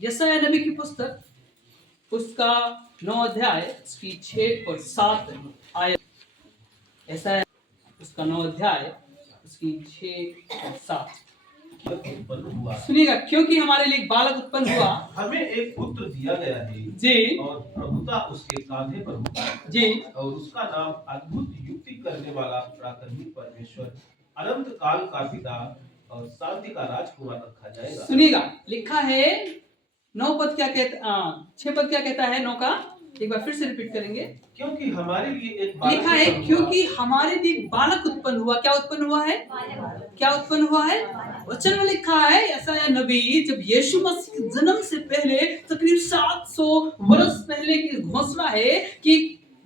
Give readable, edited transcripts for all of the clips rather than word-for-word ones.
यशायाह नबी की पुस्तक उसका 9 अध्याय उसकी 6 और 7 आयत। यशायाह उसका 9 अध्याय उसकी 6 और 7 सुनिएगा। क्योंकि हमारे लिए एक बालक उत्पन्न हुआ, हमें एक पुत्र दिया गया है जी, और प्रभुता उसके कांधे पर होगा जी, और उसका नाम अद्भुत युक्ति करने वाला, पराक्रमी परमेश्वर, अनंत काल का पिता और शांति का राजकुमार रखा जाएगा। सुनिएगा, लिखा है 9 पद क्या कहता, 6 पद क्या कहता है 9 का, एक बार फिर से रिपीट करेंगे। क्योंकि हमारे लिए एक बालक लिखा है क्योंकि हमारे लिए एक बालक उत्पन्न हुआ। क्या उत्पन्न हुआ है? क्या उत्पन्न हुआ है? वचन में लिखा है यशायाह नबी जब यीशु मसीह के जन्म से पहले तकरीब 700 वर्ष पहले की घोषणा है कि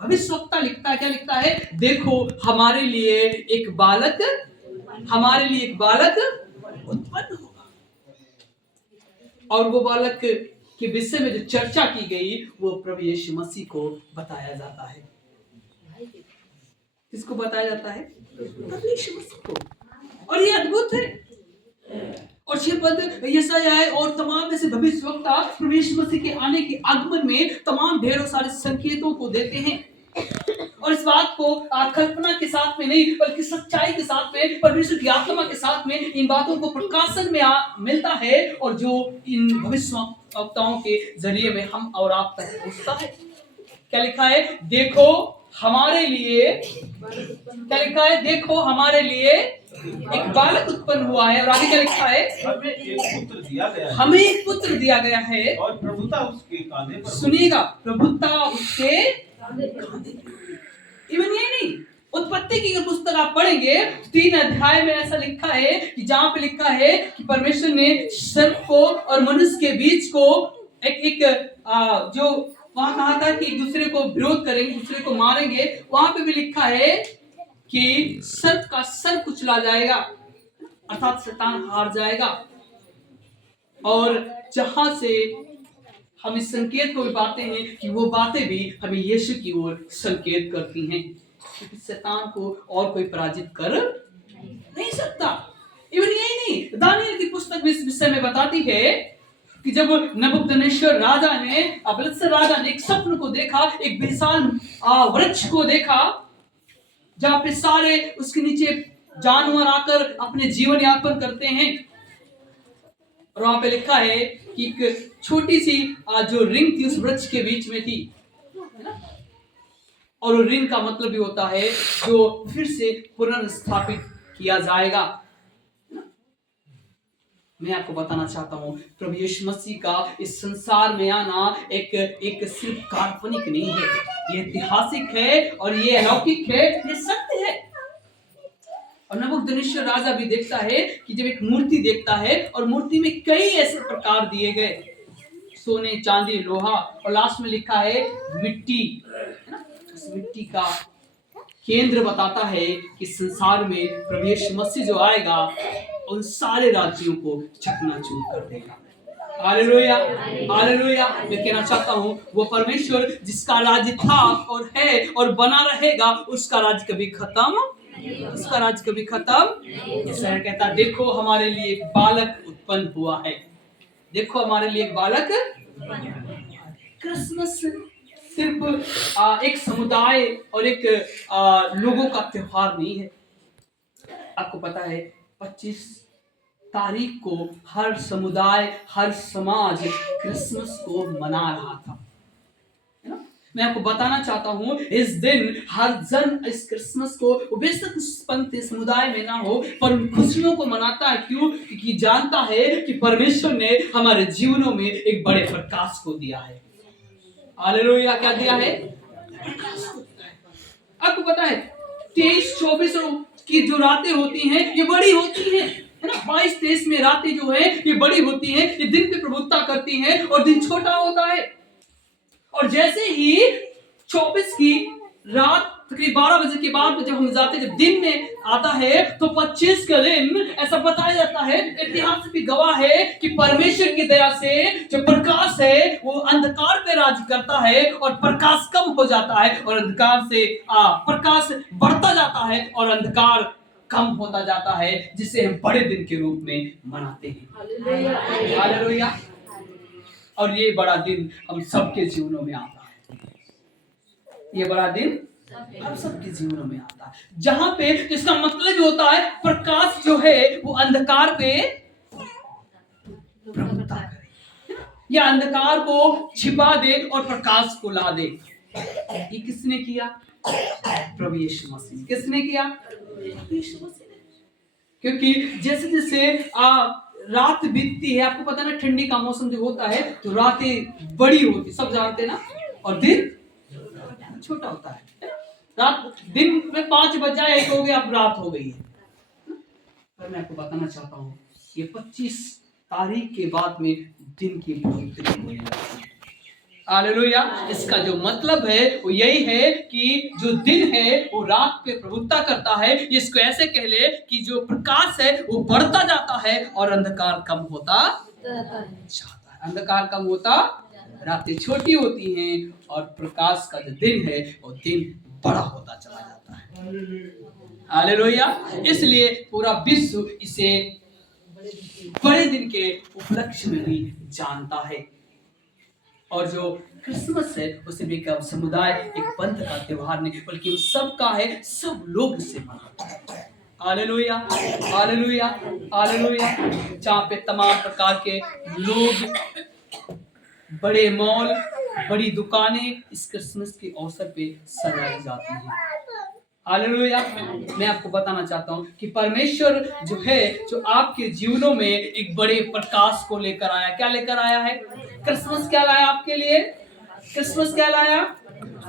भविष्यवक्ता लिखता है, क्या लिखता है? देखो हमारे लिए एक बालक उत्पन्न होगा। और वो बालक के विषय में जो चर्चा की गई वो प्रभु यीशु मसीह को बताया जाता है। किसको बताया जाता है? प्रभु यीशु मसीह को। और ये अद्भुत है। और 6 पद यशायाह और तमाम ऐसे भविष्यवक्ता प्रभु यीशु मसीह के आने के आगमन में तमाम ढेरों सारे संकेतों को देते हैं। और इस बात को कल्पना के साथ में नहीं बल्कि सच्चाई के साथ में, परमेश्वर की आत्मा के साथ में इन बातों को प्रकाशन में मिलता है और जो इन भविष्यवक्ताओं के जरिए में हम और आप तक पहुंचता है। क्या लिखा है? देखो हमारे लिए, क्या लिखा है? देखो हमारे लिए एक बालक उत्पन्न हुआ है। और आगे क्या लिखा है? हमें एक पुत्र दिया गया है। हमें एक पुत्र दिया गया है और प्रभुता उसके कांधे पर। सुनिएगा, प्रभुता उसके इवन ये नहीं, उत्पत्ति की पुस्तक आप पढ़ेंगे 3 अध्याय में ऐसा लिखा है कि जहां पे लिखा है कि परमेश्वर ने सर्प को और मनुष्य के बीच को एक जो वहां कहा था कि एक दूसरे को विरोध करेंगे, दूसरे को मारेंगे, वहां पे भी लिखा है कि सर्प का सर कुचला जाएगा, अर्थात शैतान हार जाएगा। और जहां से हम इस संकेत को भी पाते हैं कि वो बातें भी हमें यीशु की ओर संकेत करती हैं, क्योंकि शैतान को और कोई पराजित कर नहीं सकता। इवन यही नहीं, दानियल की पुस्तक भी इस विषय में बताती है कि जब नबूकदनेस्सर राजा ने एक स्वप्न को देखा, एक विशाल वृक्ष को देखा जहां पे सारे उसके नीचे जानवर आकर अपने जीवन यापन करते हैं। और वहां पे लिखा है कि एक छोटी सी जो रिंग थी उस वृक्ष के बीच में थी, है ना? और रिंग का मतलब भी होता है जो फिर से पुनर्स्थापित किया जाएगा। मैं आपको बताना चाहता हूं प्रभु यीशु मसीह का इस संसार में आना एक सिर्फ काल्पनिक नहीं है, ये ऐतिहासिक है और ये अलौकिक है, ये सत्य है। और नबूकदनेस्सर राजा भी देखता है कि जब एक मूर्ति देखता है और मूर्ति में कई ऐसे प्रकार दिए गए, सोने, चांदी, लोहा, और लास्ट में लिखा है मिट्टी, है ना? उस मिट्टी का केंद्र बताता है कि संसार में प्रभु यीशु मसीह जो आएगा उन सारे राज्यों को चकनाचूर कर देगा। Hallelujah, hallelujah. मैं कहना चाहता हूँ वो परमेश्वर जिसका राज्य था और है और बना रहेगा, उसका राज्य कभी खत्म, उसका राज्य कभी खत्म। इसलिए कहता देखो हमारे लिए एक बालक उत्पन्न हुआ है, देखो हमारे लिए एक बालक। क्रिसमस सिर्फ एक समुदाय और एक लोगों का त्योहार नहीं है। आपको पता है 25 तारीख को हर समुदाय, हर समाज क्रिसमस को मना रहा था, है ना? मैं आपको बताना चाहता हूं इस दिन हर जन इस क्रिसमस को बेशक उस पंक्ति समुदाय में ना हो पर उन खुशियों को मनाता है। क्यों? क्योंकि जानता है कि परमेश्वर ने हमारे जीवनों में एक बड़े प्रकाश को दिया है। हालेलुया। क्या दिया है? आपको पता है 23-24 की जो रातें होती हैं ये बड़ी होती हैं, है ना? 22-23 में रातें जो है ये बड़ी होती हैं, ये दिन पे प्रभुत्ता करती हैं और दिन छोटा होता है। और जैसे ही 24 की रात तकरीब 12 बजे के बाद जब हम जाते, जब दिन में आता है तो 25 का दिन ऐसा बताया जाता है, इतिहास भी गवाह है कि परमेश्वर की दया से जो प्रकाश है वो अंधकार पे राज करता है और प्रकाश कम हो जाता है और अंधकार से प्रकाश बढ़ता जाता है और अंधकार कम होता जाता है, जिसे हम बड़े दिन के रूप में मनाते हैं। हालेलुया। और ये बड़ा दिन हम सबके जीवनों में आता है। ये बड़ा दिन हम सबके जीवनों में आता है, जहां पे इसका मतलब होता है प्रकाश जो है वो अंधकार पे प्रभुता करे, या अंधकार को छिपा दे और प्रकाश को ला दे। ये किसने किया? प्रभु यीशु मसीह ने। किसने किया? प्रभु यीशु मसीह ने। क्योंकि जैसे जैसे रात बीतती है, आपको पता है ना, ठंडी का मौसम जो होता है तो रातें बड़ी होती, सब जानते हैं ना, और दिन छोटा होता है। रात दिन में 5 बज जाए, 1 हो गया, अब रात हो गई है। पर मैं आपको बताना चाहता हूँ ये 25 तारीख के बाद में दिन की बढ़ोतरी होने लगती है। हालेलुया। इसका जो मतलब है वो यही है कि जो दिन है वो रात पे प्रभुत्व करता है। इसको ऐसे कह ले कि जो प्रकाश है वो बढ़ता जाता है और अंधकार कम होता जाता है। अंधकार कम होता, रातें छोटी होती हैं और प्रकाश का जो दिन है वो दिन बड़ा होता चला जाता है। हालेलुया। इसलिए पूरा विश्व इसे बड़े दिन के उपलक्ष्य में भी जानता है। और जो क्रिसमस है उसे भी एक समुदाय, एक पंथ का त्योहार नहीं बल्कि सबका है, सब लोग इसे मनाते हैं। Hallelujah, hallelujah, hallelujah. जहाँ पे तमाम प्रकार के लोग, बड़े मॉल, बड़ी दुकानें इस क्रिसमस के अवसर पे सजाई जाती हैं। हालेलुया। मैं आपको बताना चाहता हूँ कि परमेश्वर जो है, जो आपके जीवनों में एक बड़े प्रकाश को लेकर आया। क्या लेकर आया है? क्रिसमस क्या लाया आपके लिए? क्रिसमस क्या लाया?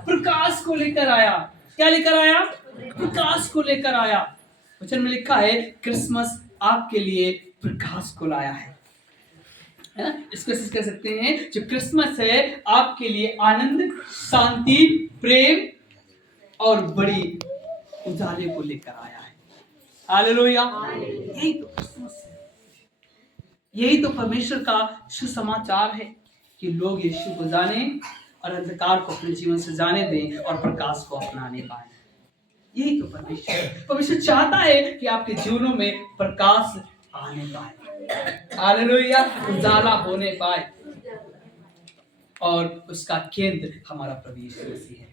प्रकाश को लेकर आया। क्या लेकर आया? प्रकाश को लेकर आया। वचन में लिखा है क्रिसमस आपके लिए प्रकाश को लाया है ना? इसको कह सकते हैं जो क्रिसमस है आपके लिए आनंद, शांति, प्रेम और बड़ी उजाले को लेकर आया है। हालेलुया। यही तो क्रिसमस है, यही तो परमेश्वर का सुसमाचार है कि लोग यीशु को जाने और अंधकार को अपने जीवन से जाने दें और प्रकाश को अपनाने पाए। यही तो परमेश्वर चाहता है कि आपके जीवनों में प्रकाश आने पाए। हालेलुया। उजाला होने पाए और उसका केंद्र हमारा प्रभु यीशु मसीह है।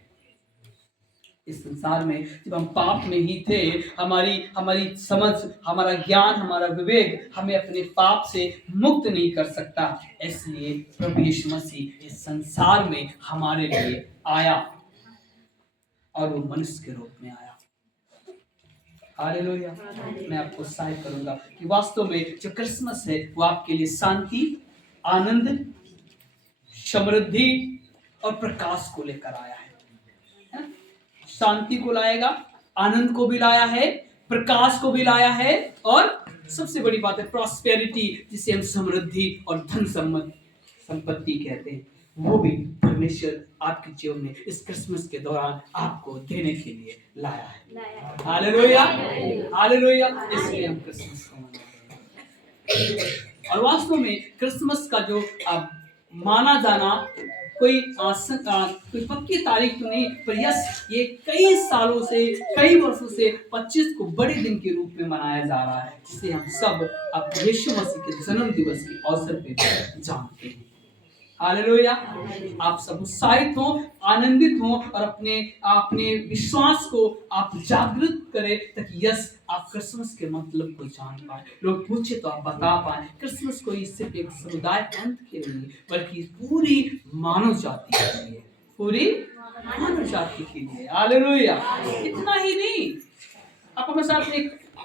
इस संसार में जब हम पाप में ही थे, हमारी समझ, हमारा ज्ञान, हमारा विवेक हमें अपने पाप से मुक्त नहीं कर सकता। इसलिए प्रभु यीशु मसीह इस संसार में हमारे लिए आया और वो मनुष्य के रूप में आया। हालेलुया। मैं आपको उत्साहित करूंगा कि वास्तव में जो क्रिसमस है वो आपके लिए शांति, आनंद, समृद्धि और प्रकाश को लेकर आया है। शांति को लाएगा, आनंद को भी लाया है, प्रकाश को भी लाया है और सबसे बड़ी बात है प्रॉस्पेरिटी, जिसे हम समृद्धि और धन संपत्ति कहते हैं, वो भी परमेश्वर आपके जीवन में इस क्रिसमस के दौरान आपको देने के लिए लाया है। Hallelujah, hallelujah. इसलिए हम क्रिसमस को मनाते हैं। और वास्तव में क्रिसमस का जो माना जाना कोई पक्की तारीख तो नहीं, पर यस, ये कई सालों से, कई वर्षों से 25 को बड़े दिन के रूप में मनाया जा रहा है, जिसे हम सब अब यीशु मसीह के जन्म दिवस के अवसर पे जानते हैं। हालेलुया। आप सब उत्साहित हो, आनंदित हो और अपने विश्वास को आप जागृत करें ताकि यस आप क्रिसमस के मतलब को जान पाए। लोग पूछे तो आप बता पाए क्रिसमस कोई सिर्फ एक समुदाय पंथ के लिए बल्कि पूरी मानव जाति के लिए, पूरी मानव जाति के लिए। हालेलुया। इतना ही नहीं, आप हमारे साथ एक